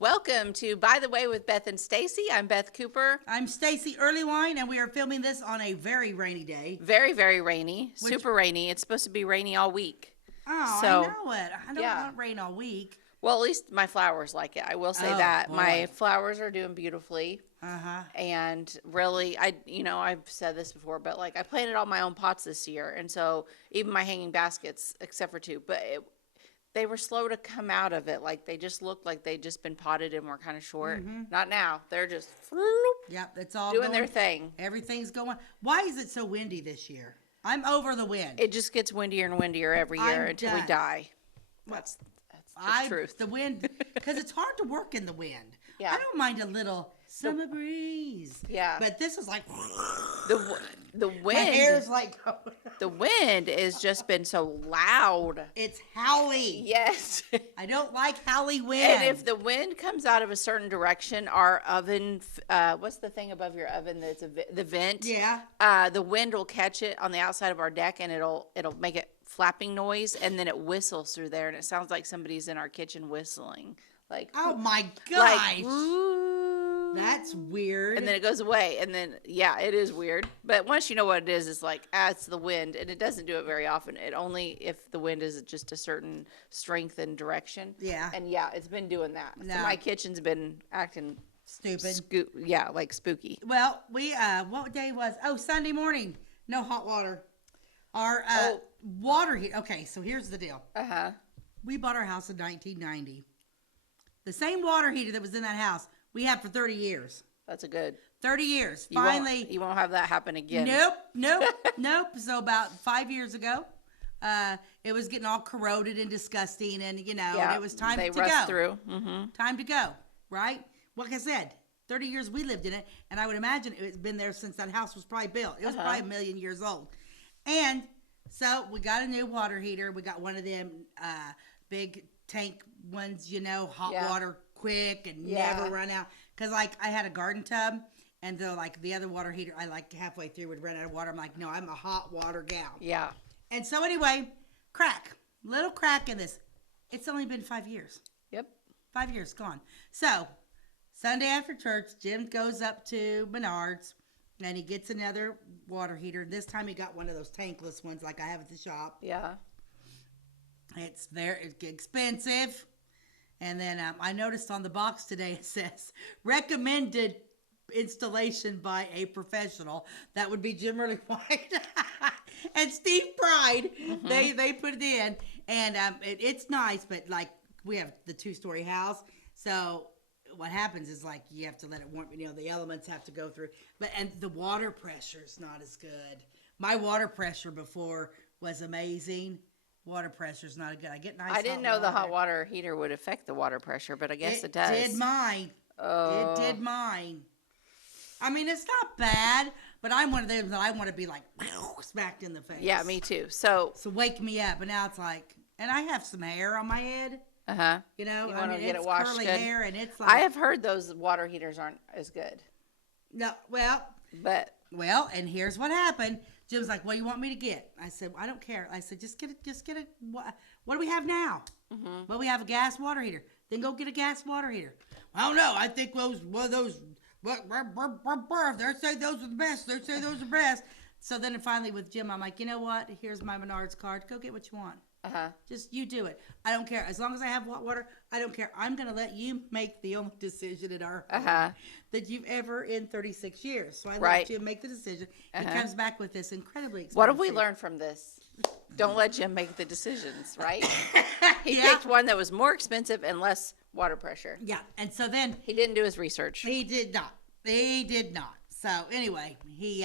Welcome to By the Way with Beth and Stacey. I'm Beth Cooper. I'm Stacey Earlywine, and we are filming this on a very rainy day. Very, very rainy. Super rainy. It's supposed to be rainy all week. Oh, So, I know it. I don't want rain all week. Well, at least my flowers like it. I will say that. Boy. My flowers are doing beautifully. Uh-huh. And really, I've said this before, but like I planted all my own pots this year. And so even my hanging baskets, except for two, but they were slow to come out of it. Like they just looked like they'd just been potted and were kind of short. Mm-hmm. Not now. They're just Yep, it's all doing their thing. Everything's going. Why is it so windy this year? I'm over the wind. It just gets windier and windier every year until we die. That's the truth. The wind, because it's hard to work in the wind. Yeah. I don't mind a little summer breeze. Yeah. But this is like the wind. My hair's like the wind has just been so loud. It's howly. Yes. I don't like howly wind. And if the wind comes out of a certain direction, our oven, what's the thing above your oven that's the vent? Yeah. The wind will catch it on the outside of our deck, and it'll make it flapping noise, and then it whistles through there, and it sounds like somebody's in our kitchen whistling. Like, oh my gosh. Like, ooh. That's weird. And then it goes away, and then, yeah, it is weird. But once you know what it is, it's like, it's the wind, and it doesn't do it very often. It only if the wind is just a certain strength and direction. Yeah. And, yeah, it's been doing that. No. So my kitchen's been acting stupid. Like spooky. Well, we, what day was, Sunday morning. No hot water. Our water heater. Okay, so here's the deal. Uh-huh. We bought our house in 1990. The same water heater that was in that house we had for 30 years. That's a good. 30 years. Finally. You won't have that happen again. Nope. So about 5 years ago, it was getting all corroded and disgusting, and and it was time to go. They rust through. Mm-hmm. Time to go, right? Like I said, 30 years we lived in it, and I would imagine it's been there since that house was probably built. It was probably 1 million years old. And so we got a new water heater. We got one of them big tank ones, hot water quick and never run out. Because, like, I had a garden tub, and the other water heater, I, like, halfway through would run out of water. I'm like, no, I'm a hot water gal. Yeah. And so, anyway, little crack in this. It's only been 5 years. Yep. 5 years, gone. So, Sunday after church, Jim goes up to Menards, and he gets another water heater. This time he got one of those tankless ones like I have at the shop. Yeah. It's very expensive. And then I noticed on the box today it says, recommended installation by a professional. That would be Jim White and Steve Pride. Mm-hmm. They put it in. And it's nice, but like we have the 2-story house. So what happens is like you have to let it warm, the elements have to go through. And the water pressure is not as good. My water pressure before was amazing. Water pressure is not good. I get nice. I didn't know the hot water heater would affect the water pressure, but I guess it does. It did mine. Oh. It did mine. I mean, it's not bad, but I'm one of them that I want to be like smacked in the face. Yeah, me too. So wake me up, and now it's like, and I have some hair on my head. Uh-huh. You want to get it washed curly good. Hair, and it's like, I have heard those water heaters aren't as good. No, and here's what happened. Jim's like, "What do you want me to get?" I said, "I don't care." I said, "Just get it. What do we have now?" Mm-hmm. Well, we have a gas water heater. Then go get a gas water heater. I don't know. I think one of those. They say those are the best. They say those are the best. So then finally with Jim, I'm like, you know what? Here's my Menards card. Go get what you want. Uh-huh. Just you do it. I don't care. As long as I have hot water, I don't care. I'm going to let you make the only decision in our home that you've ever in 36 years. So I let you make the decision. He comes back with this incredibly expensive. What have we learned from this? Don't let Jim make the decisions, right? He picked one that was more expensive and less water pressure. Yeah. And so then he didn't do his research. He did not. So anyway, he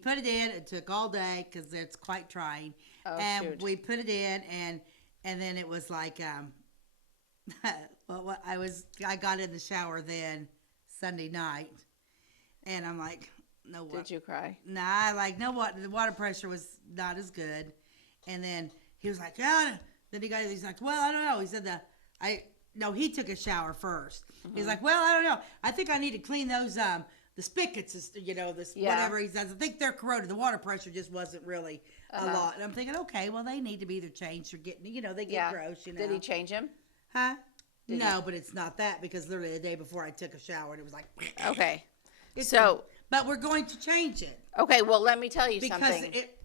put it in. It took all day because it's quite trying. Oh, and shoot. We put it in, and then it was like, I got in the shower then Sunday night, and I'm like, no. Did you cry? Nah, the water pressure was not as good, and then he was like, yeah. Then he's like, well, I don't know. He said he took a shower first. Mm-hmm. He's like, well, I don't know. I think I need to clean those the spigots, whatever he says. I think they're corroded. The water pressure just wasn't really a lot. And I'm thinking, okay, well, they need to be either changed or getting, they get gross, Did he change them? Huh? No, but it's not that because literally the day before I took a shower and it was like. Okay. It's So. But we're going to change it. Okay, well, let me tell you Because something it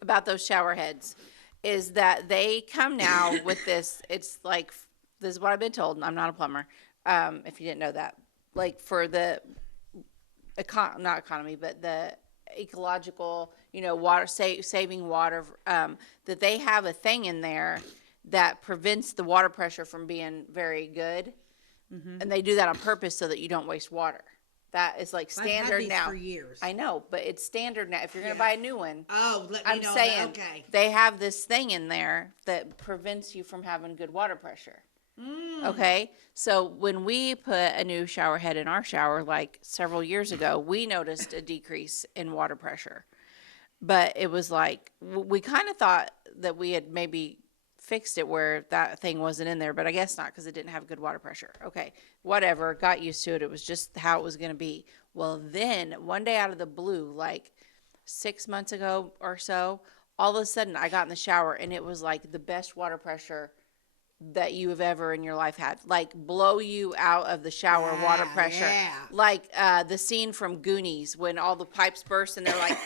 about those shower heads. Is that they come now with this? It's like this is what I've been told. And I'm not a plumber. If you didn't know that, like for the not economy, but the ecological, water saving water. That they have a thing in there that prevents the water pressure from being very good, and they do that on purpose so that you don't waste water. That is like standard I've had these now. for years. I know, but it's standard now. If you're going to buy a new one, let me I'm know. saying Okay. they have this thing in there that prevents you from having good water pressure. Okay, so when we put a new shower head in our shower, like several years ago, we noticed a decrease in water pressure. But it was like we kind of thought that we had maybe fixed it where that thing wasn't in there, but I guess not because it didn't have good water pressure. Okay, whatever, got used to it. It was just how it was going to be. Well, then one day out of the blue, like 6 months ago or so, all of a sudden I got in the shower and it was like the best water pressure that you have ever in your life had. Like blow you out of the shower water pressure. Yeah. Like the scene from Goonies when all the pipes burst and they're like,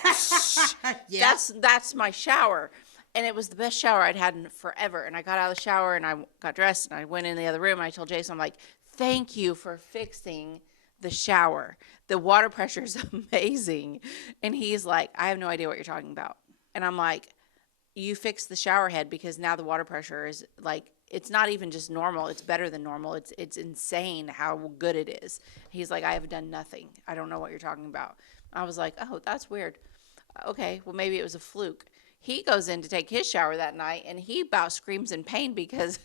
Yeah. that's my shower. And it was the best shower I'd had in forever. And I got out of the shower and I got dressed and I went in the other room and I told Jason, I'm like, thank you for fixing the shower. The water pressure is amazing. And he's like, I have no idea what you're talking about. And I'm like, you fixed the shower head because now the water pressure is like, it's not even just normal. It's better than normal. It's insane how good it is. He's like, I have done nothing. I don't know what you're talking about. I was like, oh, that's weird. Okay, well, maybe it was a fluke. He goes in to take his shower that night, and he about screams in pain because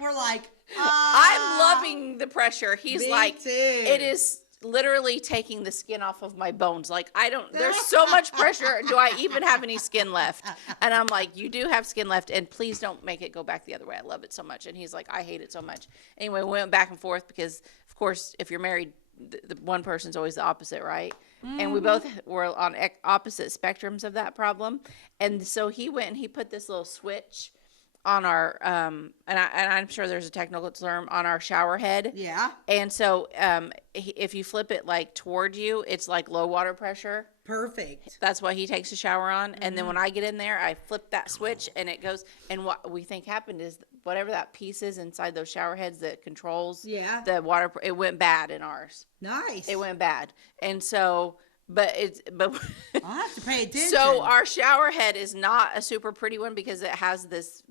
we're like, I'm loving the pressure. He's me like, too. it is literally taking the skin off of my bones. Like, there's so much pressure. Do I even have any skin left? And I'm like, you do have skin left, and please don't make it go back the other way. I love it so much. And he's like, I hate it so much. Anyway, we went back and forth because, of course, if you're married, the one person's always the opposite, right? And we both were on opposite spectrums of that problem. And so he went and he put this little switch on our and I'm sure there's a technical term on our shower head. Yeah. And so if you flip it like toward you, it's like low water pressure. Perfect. That's what he takes a shower on. And then when I get in there, I flip that switch and it goes. And what we think happened is whatever that piece is inside those shower heads that controls the water, it went bad in ours. Nice. It went bad. And so, but I'll have to pay attention. so our shower head is not a super pretty one because it has this,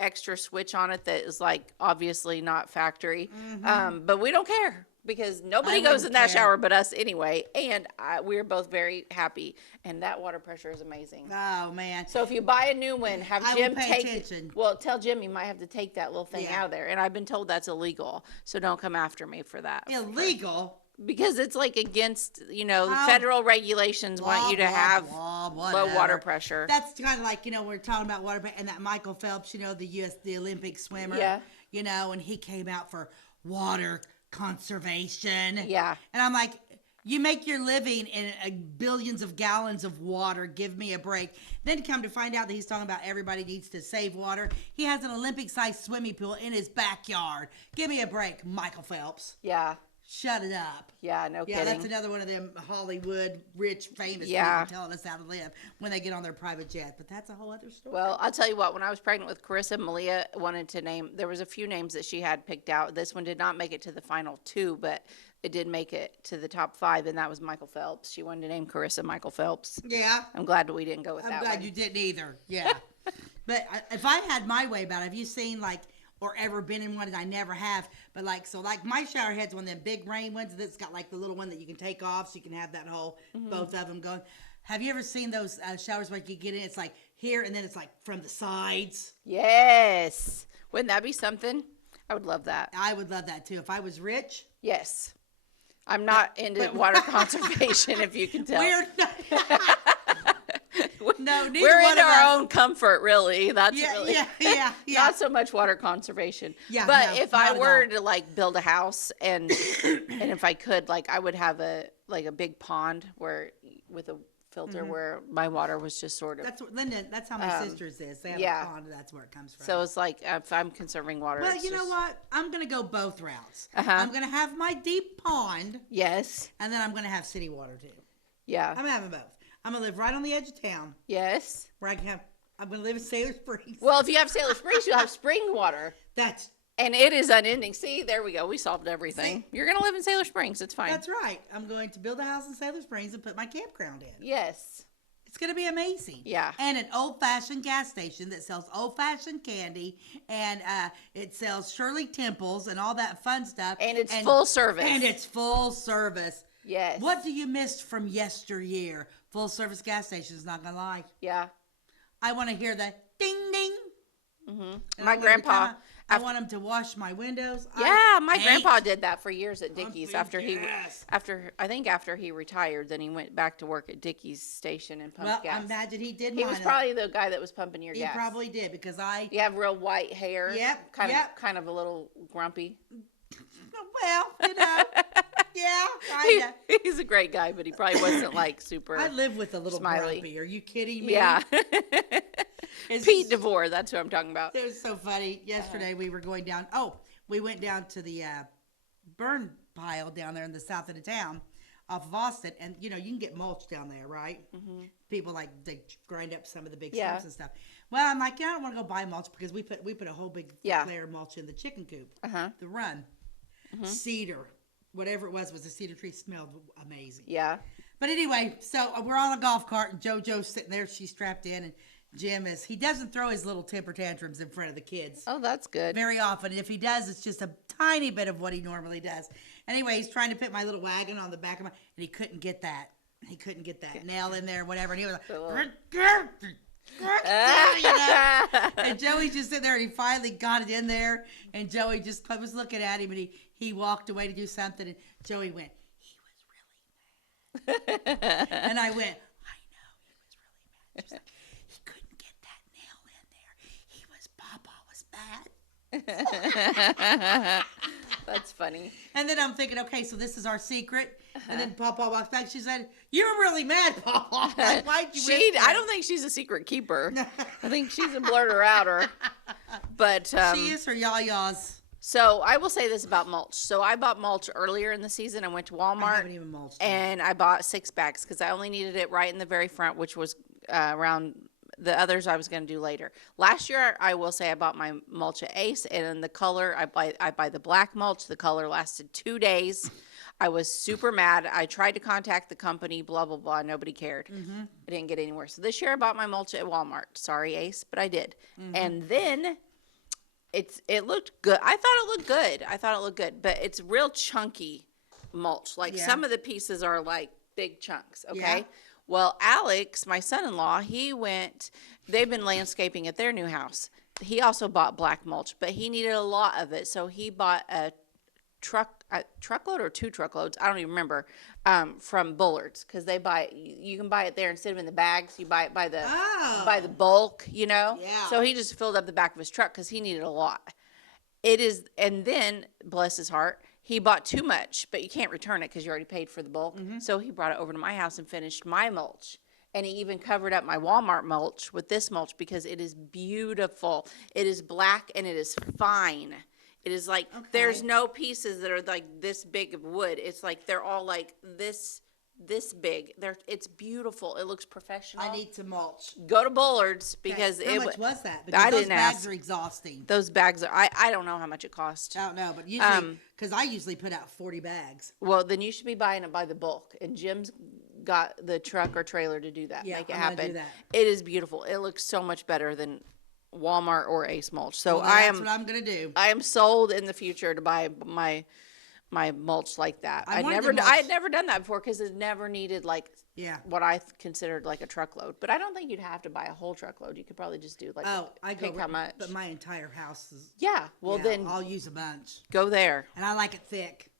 extra switch on it that is like obviously not factory. But we don't care because nobody goes in that shower but us anyway. And we're both very happy. And that water pressure is amazing. Oh, man. So if you buy a new one, have I Jim will pay attention. Well, tell Jim you might have to take that little thing out of there. And I've been told that's illegal. So don't come after me for that. Illegal? Because it's like against, the federal regulations want you to have low water pressure. That's kind of like, we're talking about water and that Michael Phelps, the Olympic swimmer. Yeah. And he came out for water conservation. Yeah. And I'm like, you make your living in billions of gallons of water. Give me a break. Then come to find out that he's talking about everybody needs to save water. He has an Olympic-sized swimming pool in his backyard. Give me a break, Michael Phelps. Yeah. Shut it up. Yeah, no kidding. Yeah, that's another one of them Hollywood, rich, famous people telling us how to live when they get on their private jet. But that's a whole other story. Well, I'll tell you what. When I was pregnant with Carissa, Malia wanted to name. There was a few names that she had picked out. This one did not make it to the final 2, but it did make it to the top 5, and that was Michael Phelps. She wanted to name Carissa Michael Phelps. Yeah. I'm glad that we didn't go with that one. I'm glad you didn't either. Yeah. But if I had my way about it, have you seen or ever been in one, and I never have, but my shower head's one of them big rain ones that's got the little one that you can take off so you can have that whole, both of them going. Have you ever seen those showers where you get in, it's like here, and then it's like from the sides? Yes. Wouldn't that be something? I would love that. I would love that too. If I was rich. Yes. I'm not into water conservation, if you can tell. We're not. No, we're into our own comfort, really. That's yeah. Not so much water conservation. Yeah, but no, if I were all. to build a house and if I could, I would have a big pond with a filter where my water was just sort of. That's what Linda. That's how my sister's is. They have yeah. a pond. That's where it comes from. So it's like if I'm conserving water. Well, it's you know just, what? I'm gonna go both routes. Uh-huh. I'm gonna have my deep pond, yes. and then I'm gonna have city water too. Yeah. I'm having both. I'm gonna live right on the edge of town Yes. where I can have. I'm gonna live in Sailor Springs. Well, if you have Sailor Springs, you'll have spring water. That's And it is unending. See, there we go. We solved everything. You're going to live in Sailor Springs. It's fine. That's right. I'm going to build a house in Sailor Springs and put my campground in. Yes. It's going to be amazing. Yeah. And an old-fashioned gas station that sells old-fashioned candy, and it sells Shirley Temples and all that fun stuff. And it's full service. And it's full service. Yes. What do you miss from yesteryear? Full-service gas stations, not going to lie. Yeah. I want to hear the ding, ding. Mm-hmm. My grandpa. I want him to wash my windows. Yeah, my grandpa did that for years at Dickey's after yes. after he retired, then he went back to work at Dickey's station and pumped Well, gas. I imagine he did. He was probably the guy that was pumping your gas. He probably did because I. You have real white hair. Yep. Kind of a little grumpy. Well, you know. Yeah, kinda. He's a great guy, but he probably wasn't like super. I live with a little smiley. grumpy. Are you kidding me? Yeah. It's Pete DeVore, that's who I'm talking about. It was so funny. Yesterday we were going down. Oh, we went down to the burn pile down there in the south of the town, off of Austin, and you know you can get mulch down there, right? Mm-hmm. People they grind up some of the big stumps and stuff. Well, I'm like, yeah, I don't want to go buy mulch because we put a whole big layer of mulch in the chicken coop, the run, cedar, whatever it was a cedar tree. Smelled amazing. Yeah. But anyway, so we're on a golf cart and JoJo's sitting there. She's strapped in, and Jim he doesn't throw his little temper tantrums in front of the kids. Oh, that's good. Very often. And if he does, it's just a tiny bit of what he normally does. Anyway, he's trying to put my little wagon on the back of and he couldn't get that. He couldn't get that nail in there, whatever. And he was like, you know? And Joey just sitting there, and he finally got it in there. And Joey just was looking at him, and he walked away to do something. And Joey went, he was really mad. And I went, I know, he was really mad. She was like, he couldn't get that nail in there. He was, Papa was mad. That's funny. And then I'm thinking, okay, so this is our secret. And then Papa walks back. She said, "You were really mad, Papa. Like, why'd you?" I don't think she's a secret keeper. I think she's a blurter outer. But she is her yayas. So I will say this about mulch. So I bought mulch earlier in the season. I went to Walmart. I haven't even mulched and I bought 6 bags because I only needed it right in the very front, which was around. The others I was going to do later. Last year, I will say I bought my mulch at Ace, and in the color, I buy the black mulch. The color lasted 2 days. I was super mad. I tried to contact the company, blah, blah, blah. Nobody cared. Mm-hmm. I didn't get anywhere. So this year, I bought my mulch at Walmart. Sorry, Ace, but I did. Mm-hmm. And then it looked good. I thought it looked good, but it's real chunky mulch. Like some of the pieces are like big chunks, okay? Yeah. Well, Alex, my son-in-law, they've been landscaping at their new house. He also bought black mulch, but he needed a lot of it. So he bought a truckload or 2 truckloads, I don't even remember, from Bullard's, because you can buy it there instead of in the bags. You buy it by the bulk, you know? Yeah. So he just filled up the back of his truck because he needed a lot. And then, bless his heart, he bought too much, but you can't return it because you already paid for the bulk. Mm-hmm. So he brought it over to my house and finished my mulch. And he even covered up my Walmart mulch with this mulch because it is beautiful. It is black and it is fine. It is like, there's no pieces that are like this big of wood. It's like they're all like this big. It's beautiful. It looks professional. I need to mulch. Go to Bullard's because how much was that? Because those bags are exhausting. Those bags are. I don't know how much it cost. I don't know, but usually because I usually put out 40 bags. Well, then you should be buying it by the bulk. And Jim's got the truck or trailer to do that. Yeah, make it I'm happen. gonna do that. It is beautiful. It looks so much better than Walmart or Ace mulch. So that's what I'm gonna do. I am sold in the future to buy my mulch like that. I had never done that before because it never needed like what I considered like a truckload. But I don't think you'd have to buy a whole truckload. You could probably just do like pick how much. But my entire house is then I'll use a bunch. Go there. And I like it thick.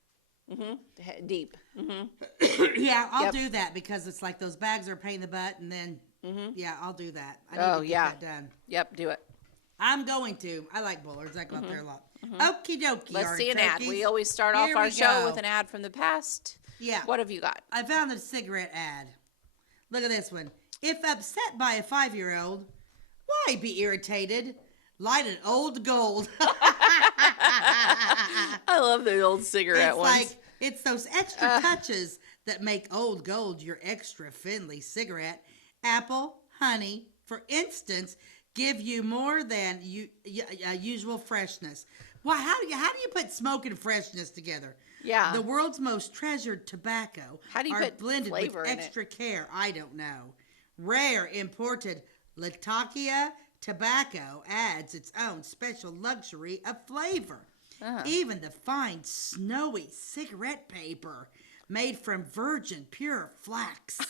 Mm-hmm. Deep. Mm-hmm. Yeah, I'll do that because it's like those bags are a pain in the butt, and then I'll do that. I need to get that done. Yep, do it. I'm going to. I like Bullards. I go up there a lot. Okie dokie. Let's see an ad. We always start off our show with an ad from the past. Yeah. What have you got? I found a cigarette ad. Look at this one. If upset by a 5-year-old, why be irritated? Light an old gold. I love the old cigarette It's ones. like, it's those extra touches that make old gold your extra Finley cigarette. Apple, honey, for instance, give you more than usual freshness. Why? How do you put smoke and freshness together? Yeah. The world's most treasured tobacco How do you are put blended with flavor in it? extra care. I don't know. Rare imported Latakia tobacco adds its own special luxury of flavor. Even the fine, snowy cigarette paper made from virgin pure flax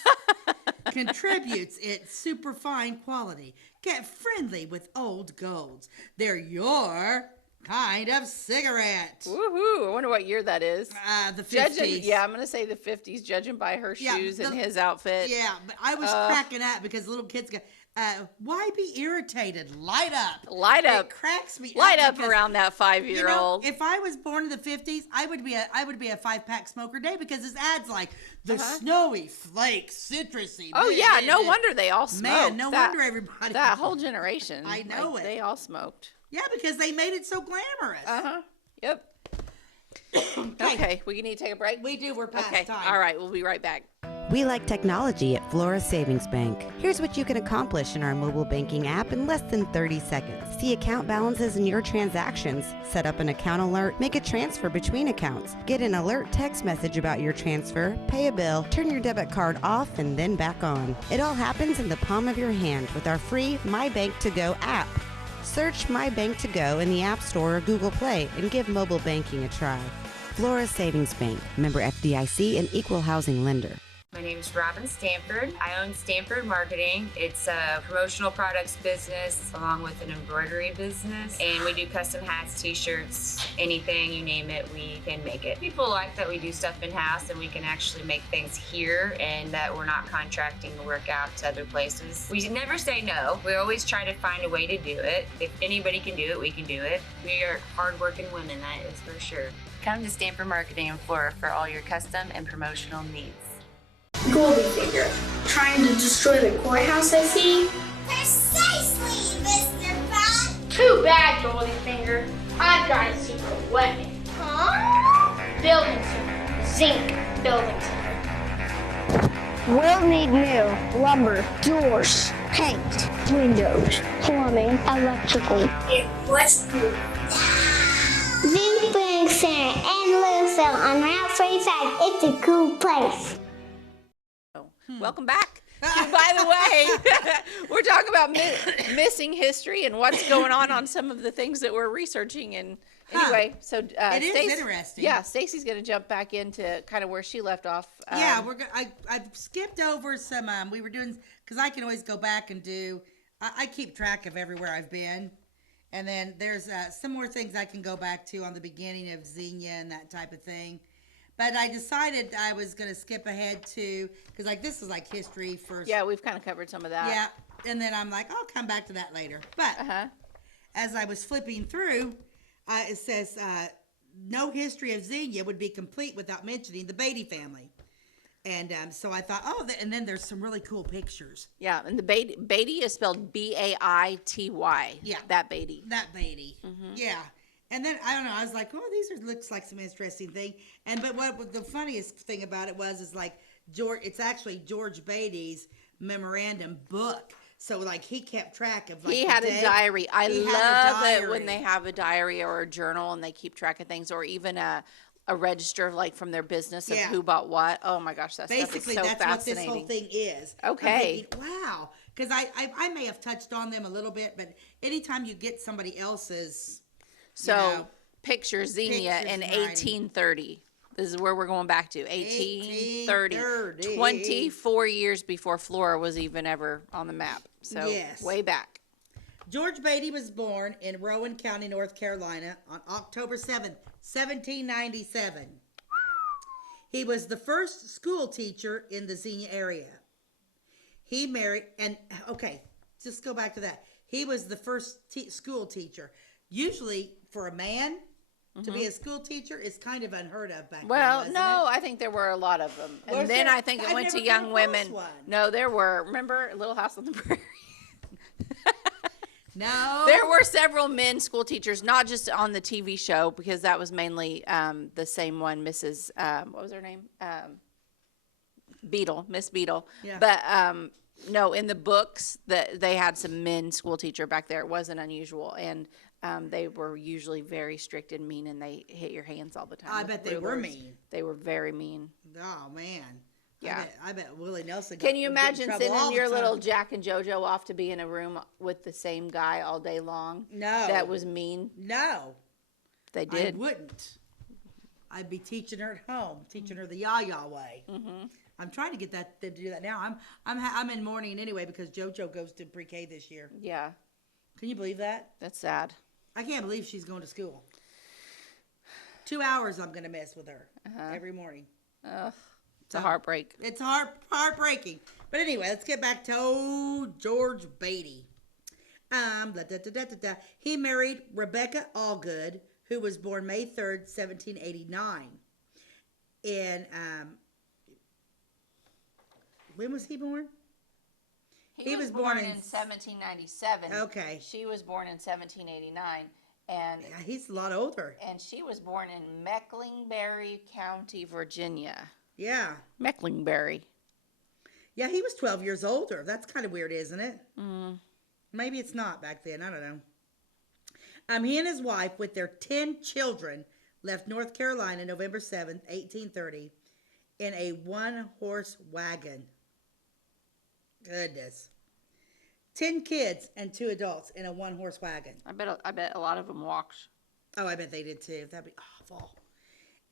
contributes its superfine quality. Get friendly with old golds. They're your kind of cigarette. Woohoo! I wonder what year that is. The 50s. I'm going to say the 50s, judging by her shoes and his outfit. Yeah, but I was cracking up because little kids go, why be irritated? Light up. Light up. It cracks me Light up. up because, around that 5-year-old. if I was born in the 50s, I would be a 5-pack smoker day because his ads like the snowy flake citrusy. Oh, yeah. No wonder they all smoked. Man, no wonder everybody. That whole generation. I know it. They all smoked. Yeah, because they made it so glamorous. Yep. Okay, we need to take a break? We do. We're past time. All right, we'll be right back. We like technology at Flora Savings Bank. Here's what you can accomplish in our mobile banking app in less than 30 seconds. See account balances in your transactions, set up an account alert, make a transfer between accounts, get an alert text message about your transfer, pay a bill, turn your debit card off and then back on. It all happens in the palm of your hand with our free My Bank to Go app. Search My Bank to Go in the App Store or Google Play and give mobile banking a try. Flora Savings Bank, member FDIC and equal housing lender. My name is Robin Stanford. I own Stanford Marketing. It's a promotional products business along with an embroidery business. And we do custom hats, t-shirts, anything, you name it, we can make it. People like that we do stuff in-house and we can actually make things here and that we're not contracting the work out to other places. We never say no. We always try to find a way to do it. If anybody can do it, we can do it. We are hardworking women, that is for sure. Come to Stanford Marketing in Flora for all your custom and promotional needs. Goldfinger, trying to destroy the courthouse, I see. Precisely, Mr. Frog. Too bad, Goldfinger. I've got a secret weapon. Huh? Building center. Zinc building center. We'll need new lumber, doors, paint, windows, plumbing, electrical. It was good. Zinc Building Center and Louisville on Route 45. It's a cool place. Welcome back. By the way, we're talking about missing history and what's going on some of the things that we're researching. And anyway, so it is interesting. Yeah, Stacey's going to jump back into kind of where she left off. Yeah, I've skipped over some. We were doing because I can always go back and do. I keep track of everywhere I've been, and then there's some more things I can go back to on the beginning of Xenia and that type of thing. But I decided I was going to skip ahead to, because like this is like history first. Yeah, we've kind of covered some of that. Yeah, and then I'm like, I'll come back to that later. But as I was flipping through, it says, no history of Xenia would be complete without mentioning the Baity family. And so I thought, and then there's some really cool pictures. Yeah, and the Baity is spelled Baity. Yeah. That Baity. That Baity. Mm-hmm. Yeah. And then, I don't know, I was like, looks like some interesting thing. But what the funniest thing about it is like, it's actually George Beatty's memorandum book. So, like, he kept track of, like, he had a diary. I love it when they have a diary or a journal and they keep track of things, or even a register, like, from their business of who bought what. Oh, my gosh, that stuff is so fascinating. Basically, that's what this whole thing is. Okay. I'm thinking, wow. Because I may have touched on them a little bit, but anytime you get somebody else's... So, picture Xenia in 1830. This is where we're going back to. 1830. 24 years before Flora was even ever on the map. So, way back. George Baity was born in Rowan County, North Carolina on October 7th, 1797. He was the first school teacher in the Xenia area. He married, just go back to that. He was the first school teacher. Usually, for a man, to be a school teacher is kind of unheard of back then. Well, wasn't no, it? I think there were a lot of them. And Was then there? I think it I've went to never young come across women. one. No, there were. Remember Little House on the Prairie? No. There were several men school teachers, not just on the TV show, because that was mainly the same one, Mrs. What was her name? Beadle, Miss Beadle. Yeah. But no, in the books, that they had some men school teacher back there. It wasn't unusual, and they were usually very strict and mean, and they hit your hands all the time. I with bet they were rulers. mean. They were very mean. Oh man. Yeah. I bet Willie Nelson. Can you would get in imagine trouble all sending the your time. little Jack and JoJo off to be in a room with the same guy all day long? No. That was mean. No. They did. I wouldn't. I'd be teaching her at home, teaching her the Yaya way. Mm-hmm. I'm trying to get that to do that now. I'm in mourning anyway because JoJo goes to pre-K this year. Yeah, Can you believe that? that's sad. I can't believe she's going to school. 2 hours I'm going to mess with her every morning. It's a heartbreak. It's heartbreaking. But anyway, let's get back to George Baity. He married Rebecca Allgood, who was born May 3rd, 1789. And when was he born? He was born in 1797. Okay. She was born in 1789, and Yeah, he's a lot older. she was born in Mecklenburg County, Virginia. Yeah. Mecklenburg. Yeah, he was 12 years older. That's kind of weird, isn't it? Maybe it's not back then. I don't know. He and his wife, with their 10 children, left North Carolina November 7th, 1830, in a one-horse wagon. Goodness. 10 kids and 2 adults in a one-horse wagon. I bet a lot of them walked. Oh, I bet they did too. That'd be awful.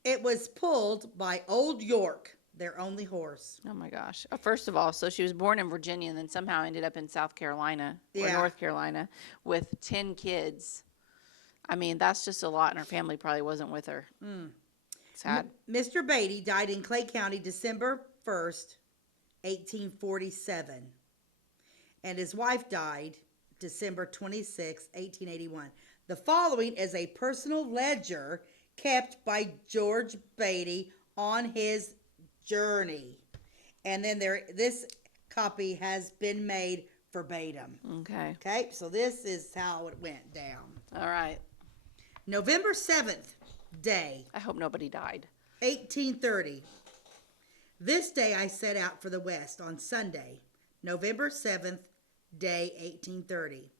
It was pulled by Old York, their only horse. Oh my gosh. First of all, so she was born in Virginia and then somehow ended up in South Carolina or Yeah. North Carolina with 10 kids. I mean, that's just a lot, and her family probably wasn't with her. Sad. Mr. Baity died in Clay County December 1st, 1847. And his wife died December 26, 1881. The following is a personal ledger kept by George Baity on his journey. And then this copy has been made verbatim. Okay. Okay, so this is how it went down. All right. November 7th, day, I hope nobody died. 1830. This day I set out for the West on Sunday, November 7th, day 1830.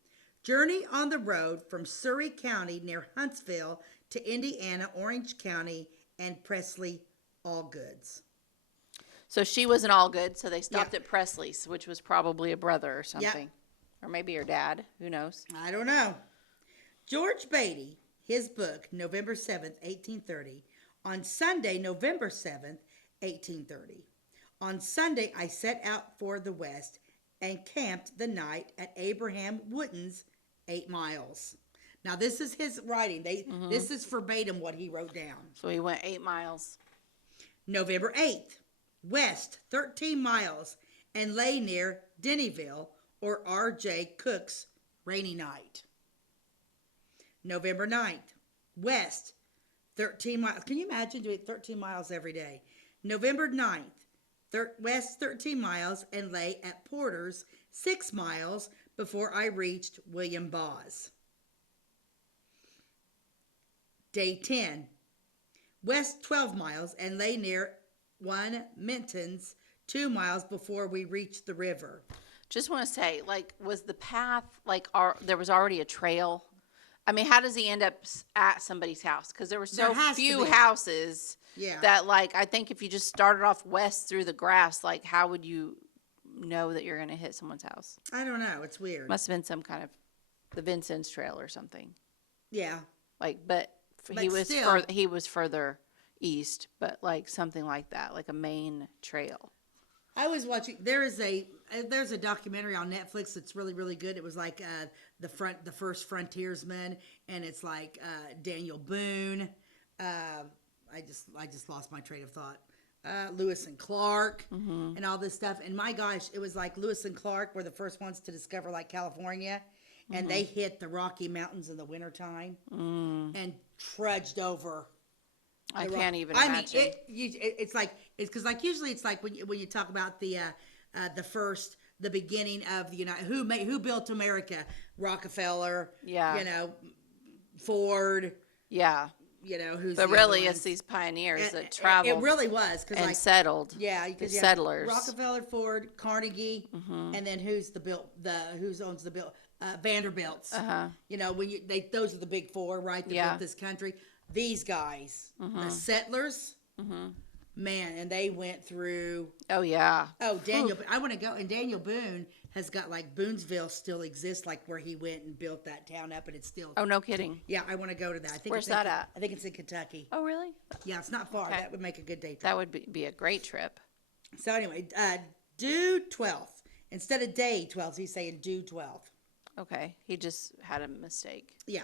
Journey on the road from Surrey County near Huntsville to Indiana, Orange County, and Presley, Allgoods. So she was an Allgood, so they stopped Yep. at Presley's, which was probably a brother or something. Or maybe her dad. Who knows? I don't know. George Baity, his book, November 7th, 1830. On Sunday, November 7th, 1830. On Sunday, I set out for the West and camped the night at Abraham Wooten's 8 miles. Now, this is his writing. This is verbatim what he wrote down. So he went 8 miles. November 8th, west 13 miles and lay near Dennyville or R.J. Cook's Rainy Night. November 9th, west 13 miles. Can you imagine doing 13 miles every day? November 9th, west 13 miles and lay at Porter's 6 miles before I reached William Bawes. Day 10, west 12 miles and lay near one Minton's 2 miles before we reached the river. Just want to say, like, was the path, like, there was already a trail? I mean, how does he end up at somebody's house? Because there were so There has to few be. houses Yeah. that, like, I think if you just started off west through the grass, like, how would you know that you're going to hit someone's house? I don't know. It's weird. Must have been some kind of the Vincent's Trail or something. Yeah. Like, but But he was still- he was further east, but like something like that, like a main trail. I was watching. There's a documentary on Netflix that's really, really good. It was like the first frontiersman, and it's like Daniel Boone. I just lost my train of thought. Lewis and Clark and all this stuff. And my gosh, it was like Lewis and Clark were the first ones to discover like California, and they hit the Rocky Mountains in the wintertime and trudged over. I the can't even I imagine. mean, it's like it's because like usually it's like when you talk about the beginning of the United who built America, Rockefeller, Yeah. you know, Ford, Yeah. you know, who's But the other really, ones? it's these pioneers And that traveled. It really was and like settled. yeah, The because settlers. Rockefeller, Ford, Carnegie, and then who owns the bill Vanderbilts. You know, those are the big four, right? That Yeah. built this country. These guys, the settlers, man, and they went through. Oh yeah. Oh, I want to go. And Daniel Boone has got like Boonesville still exists, like where he went and built that town up, and it's still. Oh, no kidding. Yeah, I want to go to that. I think Where's that at? I think it's in Kentucky. Oh, really? Yeah, it's not far. Okay. That would make a good day trip. That would be a great trip. So anyway, due 12th. Instead of day 12th, he's saying due 12th. Okay. He just had a mistake. Yeah.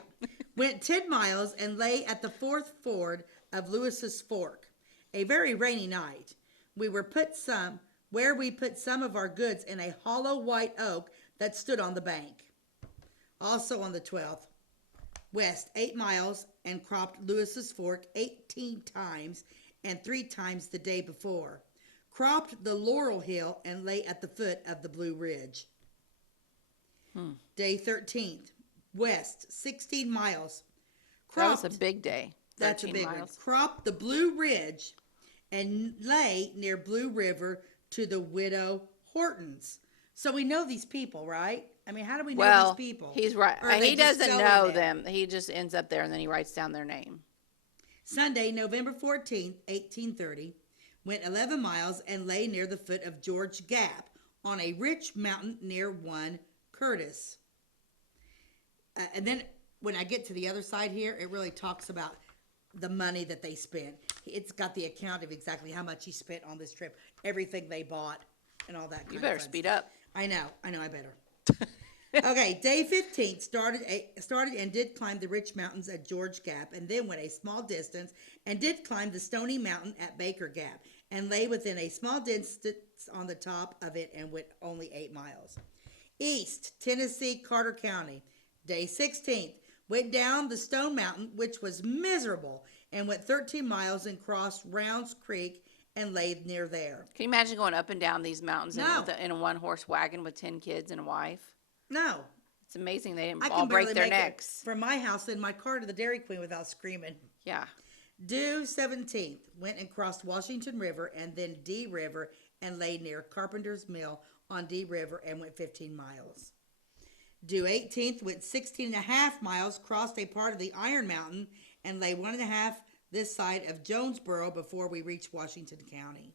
Went 10 miles and lay at the fourth ford of Lewis's Fork. A very rainy night. We put some of our goods in a hollow white oak that stood on the bank. Also on the 12th, west 8 miles and cropped Lewis's Fork 18 times and 3 times the day before. Cropped the Laurel Hill and lay at the foot of the Blue Ridge. Day 13th, west 16 miles. That was a big day. That's a 13 big miles. one. Cropped the Blue Ridge and lay near Blue River to the widow Hortons. So we know these people, right? I mean, how do we know these people? He's right. Or are they He just doesn't going know there? them. He just ends up there and then he writes down their name. Sunday, November 14th, 1830, went 11 miles and lay near the foot of George Gap on a rich mountain near one Curtis. And then when I get to the other side here, it really talks about the money that they spent. It's got the account of exactly how much he spent on this trip, everything they bought, and all that kind You of better fun speed stuff. up. I know, I better. Okay, day 15 started and did climb the rich mountains at George Gap, and then went a small distance and did climb the stony mountain at Baker Gap, and lay within a small distance on the top of it and went only 8 miles. East Tennessee, Carter County, day 16th, went down the Stone Mountain, which was miserable, and went 13 miles and crossed Rounds Creek and lay near there. Can you imagine going up and down these mountains No. in a one-horse wagon with 10 kids and a wife? No. It's amazing they didn't I all can break barely their make it necks. from my house in my car to the Dairy Queen without screaming. Yeah. Due 17th, went and crossed Washington River and then D River and lay near Carpenter's Mill on D River and went 15 miles. Due 18th, went 16 and a half miles, crossed a part of the Iron Mountain, and lay 1.5 this side of Jonesboro before we reached Washington County.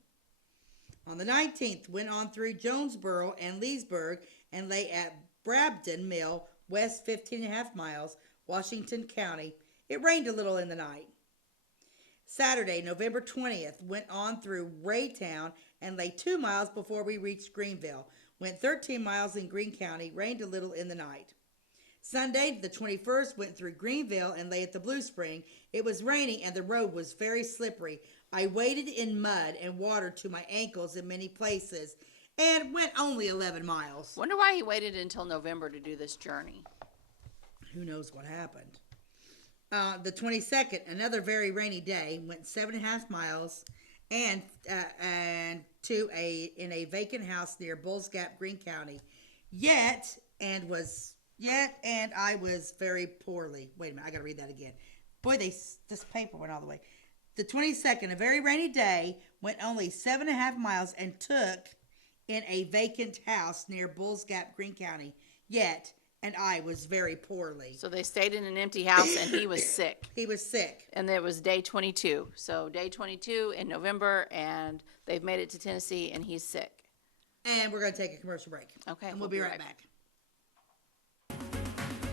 On the 19th, went on through Jonesboro and Leesburg and lay at Brabden Mill, west 15 and a half miles, Washington County. It rained a little in the night. Saturday, November 20th, went on through Raytown and lay 2 miles before we reached Greenville. Went 13 miles in Greene County, rained a little in the night. Sunday, the 21st, went through Greenville and lay at the Blue Spring. It was raining and the road was very slippery. I waded in mud and water to my ankles in many places and went only 11 miles. Wonder why he waited until November to do this journey. Who knows what happened. The 22nd, another very rainy day, went 7.5 miles and to in a vacant house near Bulls Gap, Greene County. Yet I was very poorly. Wait a minute, I gotta read that again. Boy, this paper went all the way. The 22nd, a very rainy day, went only 7.5 miles and took in a vacant house near Bulls Gap, Greene County. Yet, and I was very poorly. So they stayed in an empty house and he was sick. He was sick. And it was day 22. So day 22 in November, and they've made it to Tennessee and he's sick. And we're going to take a commercial break. Okay, And we'll be right back.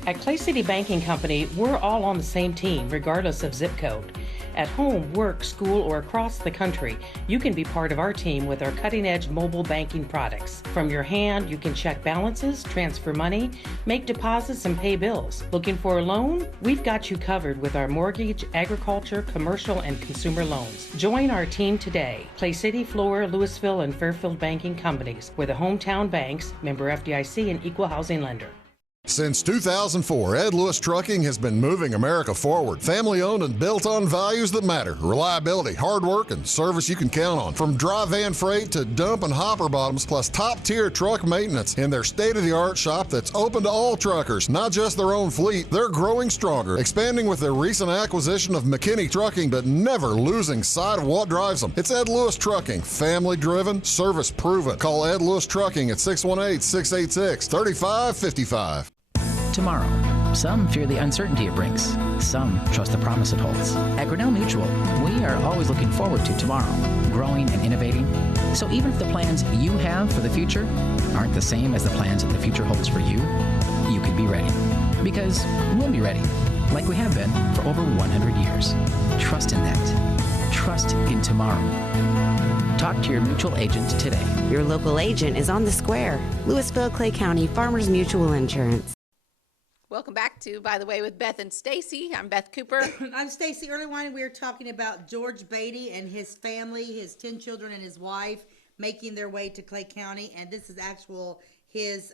At Clay City Banking Company, we're all on the same team, regardless of zip code. At home, work, school, or across the country, you can be part of our team with our cutting-edge mobile banking products. From your hand, you can check balances, transfer money, make deposits, and pay bills. Looking for a loan? We've got you covered with our mortgage, agriculture, commercial, and consumer loans. Join our team today. Clay City, Flora, Louisville, and Fairfield Banking Companies. We're the hometown banks, member FDIC, and equal housing lender. Since 2004, Ed Lewis Trucking has been moving America forward. Family-owned and built on values that matter. Reliability, hard work, and service you can count on. From dry van freight to dump and hopper bottoms, plus top-tier truck maintenance in their state-of-the-art shop that's open to all truckers, not just their own fleet. They're growing stronger, expanding with their recent acquisition of McKinney Trucking, but never losing sight of what drives them. It's Ed Lewis Trucking, family-driven, service-proven. Call Ed Lewis Trucking at 618-686-3555. Tomorrow. Some fear the uncertainty it brings. Some trust the promise it holds. At Grinnell Mutual, we are always looking forward to tomorrow, growing and innovating. So even if the plans you have for the future aren't the same as the plans that the future holds for you, you can be ready. Because we'll be ready, like we have been for over 100 years. Trust in that. Trust in tomorrow. Talk to your mutual agent today. Your local agent is on the square. Louisville, Clay County Farmers Mutual Insurance. Welcome back to By the Way with Beth and Stacey. I'm Beth Cooper. I'm Stacey. Early on, we were talking about George Baity and his family, his 10 children and his wife making their way to Clay County. And this is his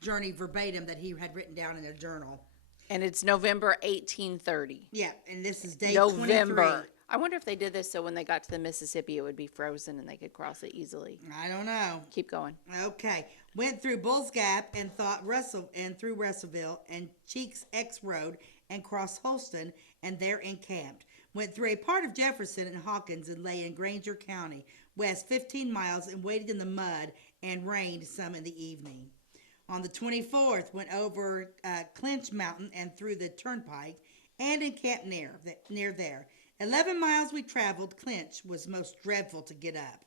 journey verbatim that he had written down in a journal. And it's November 1830. Yeah, and this is day November. 23. I wonder if they did this so when they got to the Mississippi, it would be frozen and they could cross it easily. I don't know. Keep going. Okay. Went through Bulls Gap and through Russellville and Cheeks X Road and crossed Holston and there encamped. Went through a part of Jefferson and Hawkins and lay in Granger County, west 15 miles, and waited in the mud and rained some in the evening. On the 24th, went over Clinch Mountain and through the Turnpike and encamped near there. 11 miles we traveled. Clinch was most dreadful to get up.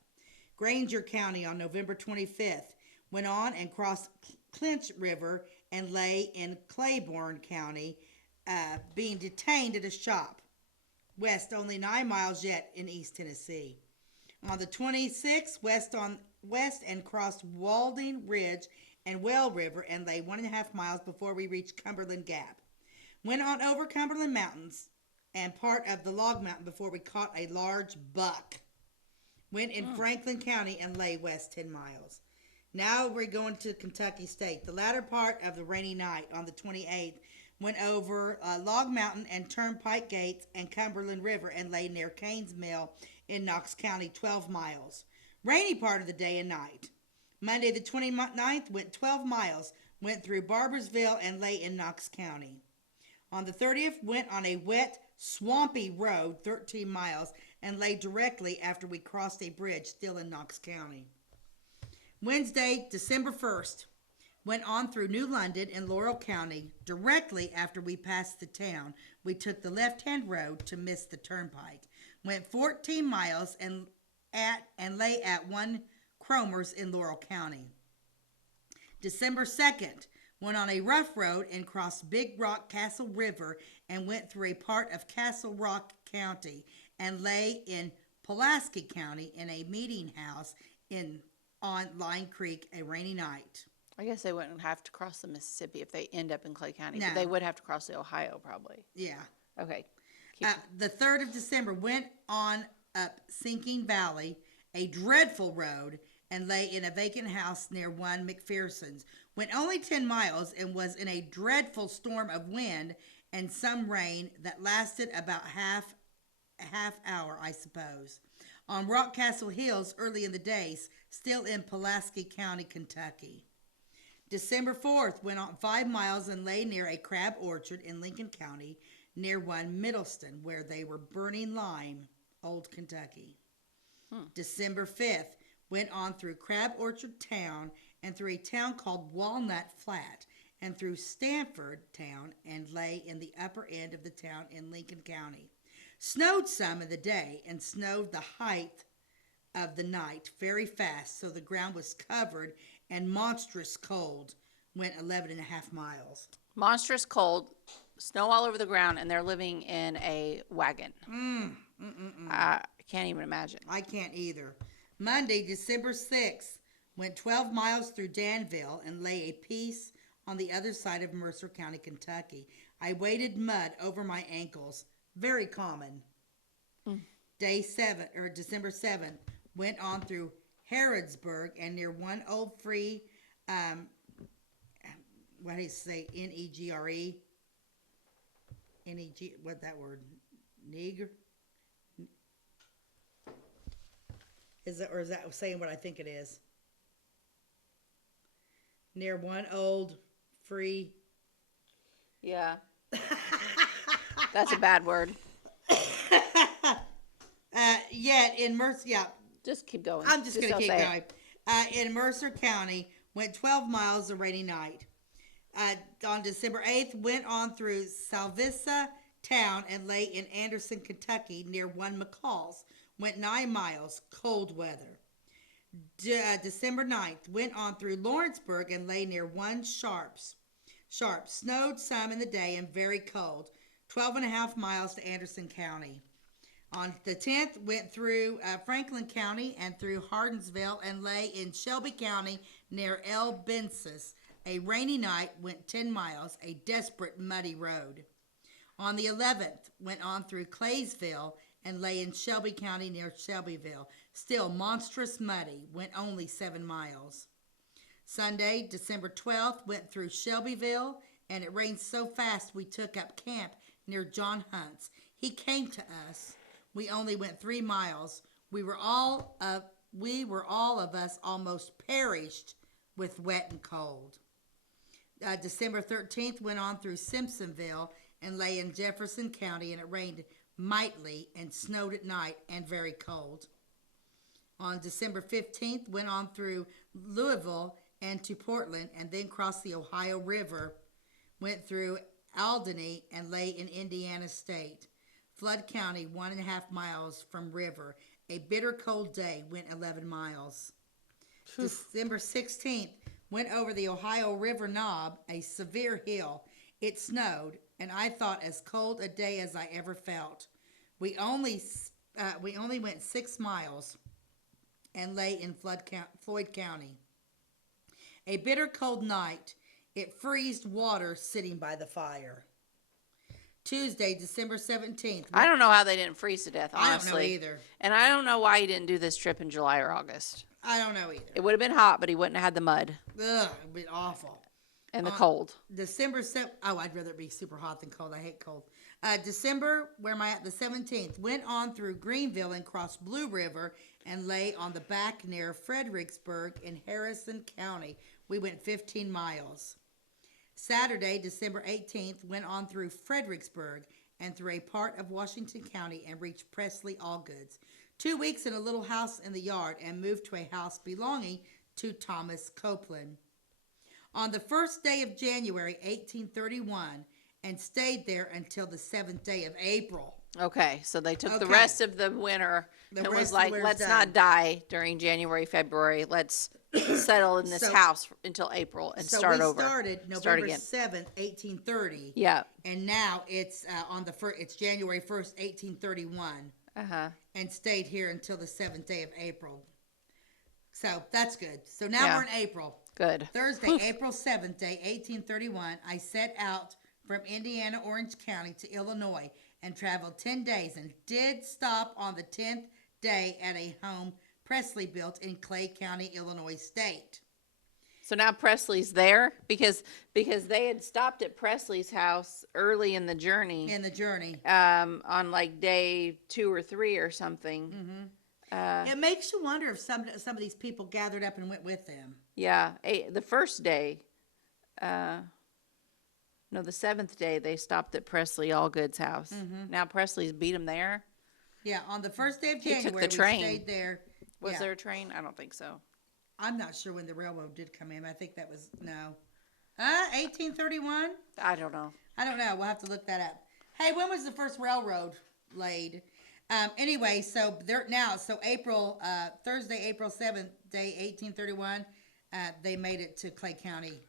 Granger County on November 25th. Went on and crossed Clinch River and lay in Claiborne County, being detained at a shop. West only 9 miles yet in East Tennessee. On the 26th, west and crossed Walding Ridge and Well River and lay 1.5 miles before we reached Cumberland Gap. Went on over Cumberland Mountains and part of the Log Mountain before we caught a large buck. Went in Franklin County and lay west 10 miles. Now we're going to Kentucky State. The latter part of the rainy night on the 28th went over Log Mountain and Turnpike Gates and Cumberland River and lay near Kane's Mill in Knox County, 12 miles. Rainy part of the day and night. Monday the 29th went 12 miles, went through Barbersville and lay in Knox County. On the 30th went on a wet, swampy road, 13 miles, and lay directly after we crossed a bridge still in Knox County. Wednesday, December 1st, went on through New London in Laurel County. Directly after we passed the town, we took the left-hand road to miss the turnpike. Went 14 miles and lay at one Cromer's in Laurel County. December 2nd, went on a rough road and crossed Big Rock Castle River and went through a part of Castle Rock County and lay in Pulaski County in a meeting house on Line Creek a rainy night. I guess they wouldn't have to cross the Mississippi if they end up in Clay County. No. But they would have to cross the Ohio probably. Yeah. Okay. The 3rd of December went on up Sinking Valley, a dreadful road, and lay in a vacant house near one McPherson's. Went only 10 miles and was in a dreadful storm of wind and some rain that lasted about half hour, I suppose. On Rockcastle Hills early in the day, still in Pulaski County, Kentucky. December 4th, went on 5 miles and lay near a crab orchard in Lincoln County, near one Middleston, where they were burning lime, Old Kentucky. December 5th, went on through Crab Orchard Town and through a town called Walnut Flat and through Stanford Town and lay in the upper end of the town in Lincoln County. Snowed some in the day and snowed the height of the night very fast, so the ground was covered and monstrous cold. Went 11.5 miles. Monstrous cold, snow all over the ground, and they're living in a wagon. I can't even imagine. I can't either. Monday, December 6th, went 12 miles through Danville and lay a piece on the other side of Mercer County, Kentucky. I waded mud over my ankles. Very common. December 7th, went on through Harrodsburg and near one old free what do you say? Negre. Neg. What that word? Neger. Is that saying what I think it is? Near one old free. Yeah. That's a bad word. Yet in Mercer, yeah. Just keep going. I'm just going to keep going. It. In Mercer County, went 12 miles a rainy night. On December 8th, went on through Salvissa Town and lay in Anderson, Kentucky, near one McCall's. Went 9 miles, cold weather. December 9th, went on through Lawrenceburg and lay near one Sharps. Snowed some in the day and very cold. 12.5 miles to Anderson County. On the 10th, went through Franklin County and through Hardensville and lay in Shelby County near El Bensis. A rainy night, went 10 miles, a desperate, muddy road. On the 11th, went on through Claysville and lay in Shelby County near Shelbyville. Still monstrous muddy, went only 7 miles. Sunday, December 12th, went through Shelbyville, and it rained so fast we took up camp near John Hunt's. He came to us. We only went 3 miles. We were all of us almost perished with wet and cold. December 13th, went on through Simpsonville and lay in Jefferson County, and it rained mightily and snowed at night and very cold. On December 15th, went on through Louisville and to Portland, and then crossed the Ohio River, went through Alderney and lay in Indiana State. Flood County, 1.5 miles from river. A bitter cold day, went 11 miles. December 16th, went over the Ohio River Knob, a severe hill. It snowed, and I thought as cold a day as I ever felt. We only went 6 miles and lay in Floyd County. A bitter cold night. It freezed water sitting by the fire. Tuesday, December 17th. I don't know how they didn't freeze to death, honestly. I don't know either. And I don't know why he didn't do this trip in July or August. I don't know either. It would have been hot, but he wouldn't have had the mud. Ugh, it'd be awful. And the cold. December 7th. Oh, I'd rather it be super hot than cold. I hate cold. December, where am I at? The 17th. Went on through Greenville and crossed Blue River and lay on the back near Fredericksburg in Harrison County. We went 15 miles. Saturday, December 18th, went on through Fredericksburg and through a part of Washington County and reached Presley Allgoods. 2 weeks in a little house in the yard and moved to a house belonging to Thomas Copeland. On the first day of January, 1831, and stayed there until the 7th day of April. Okay, so they took the rest of the winter and was like, let's not die during January, February. Let's settle in this house until April and start over. So we started November 7th, 1830. Yeah. And now it's it's January 1st, 1831. Uh-huh. And stayed here until the 7th day of April. So that's good. So now we're in April. Good. Thursday, April 7th, day 1831, I set out from Indiana, Orange County to Illinois and traveled 10 days and did stop on the 10th day at a home Presley built in Clay County, Illinois State. So now Presley's there because they had stopped at Presley's house early in the journey. On like day 2 or 3 or something. Mm-hmm. It makes you wonder if some of these people gathered up and went with them. Yeah, the first day, the 7th day they stopped at Presley Allgood's house. Mm-hmm. Now Presley's beat them there. Yeah, on the first day of January, took the train. We stayed there. Was there a train? I don't think so. I'm not sure when the railroad did come in. I think that was 1831. I don't know. We'll have to look that up. Hey, when was the first railroad laid? Anyway, so they're now. So Thursday, April 7th, day 1831. They made it to Clay County.